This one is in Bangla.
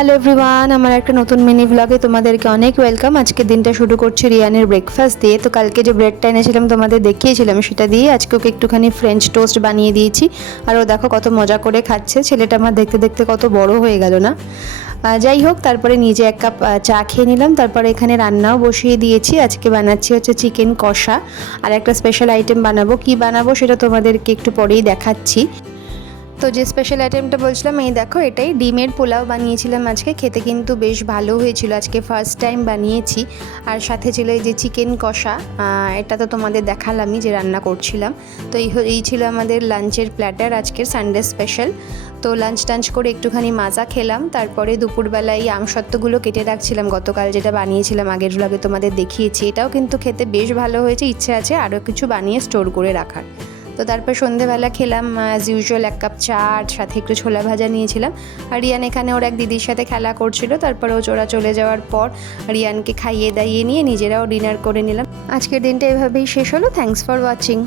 হ্যালো এভরিওয়ান, আমার একটা নতুন মিনি ব্লগে তোমাদেরকে অনেক ওয়েলকাম। আজকের দিনটা শুরু করছি রিয়ানের ব্রেকফাস্ট দিয়ে। তো কালকে যে ব্রেডটা এনেছিলাম তোমাদের দেখিয়েছিলাম, সেটা দিয়ে আজকে ওকে একটুখানি ফ্রেঞ্চ টোস্ট বানিয়ে দিয়েছি। আর ও দেখো কত মজা করে খাচ্ছে। ছেলেটা আমার দেখতে দেখতে কত বড় হয়ে গেল না। যাই হোক, তারপরে নিজে এক কাপ চা খেয়ে নিলাম। তারপরে এখানে রান্নাও বসিয়ে দিয়েছি। আজকে বানাচ্ছি হচ্ছে চিকেন কষা, আর একটা স্পেশাল আইটেম বানাবো। কি বানাবো সেটা তোমাদেরকে একটু পরেই দেখাচ্ছি। তো যে স্পেশাল আইটেমটা বলছিলাম, এই দেখো, এটাই ডিমের পোলাও বানিয়েছিলাম আজকে। খেতে কিন্তু বেশ ভালো হয়েছিল, আজকে ফার্স্ট টাইম বানিয়েছি। আর সাথে ছিল এই যে চিকেন কষা, এটা তো তোমাদের দেখালামই যে রান্না করছিলাম। তো এই ছিল আমাদের লাঞ্চের প্ল্যাটার, আজকের সানডে স্পেশাল। তো লাঞ্চ টাঞ্চ করে একটুখানি মাজা খেলাম। তারপরে দুপুরবেলায় আমসত্ত্বগুলো কেটে রাখছিলাম, গতকাল যেটা বানিয়েছিলাম আগের ব্লগে তোমাদের দেখিয়েছি। এটাও কিন্তু খেতে বেশ ভালো হয়েছে, ইচ্ছে আছে আরও কিছু বানিয়ে স্টোর করে রাখার। তো তারপর সন্ধেবেলা খেলাম অ্যাজ ইউজুয়াল এক কাপ চা, আর সাথে একটু ছোলা ভাজা নিয়েছিলাম। আর রিয়ান এখানে ওর এক দিদির সাথে খেলা করছিল। তারপর ওরা চলে যাওয়ার পর রিয়ানকে খাইয়ে দাইয়ে নিয়ে নিজেরাও ডিনার করে নিলাম। আজকের দিনটা এভাবেই শেষ হলো। Thanks for watching.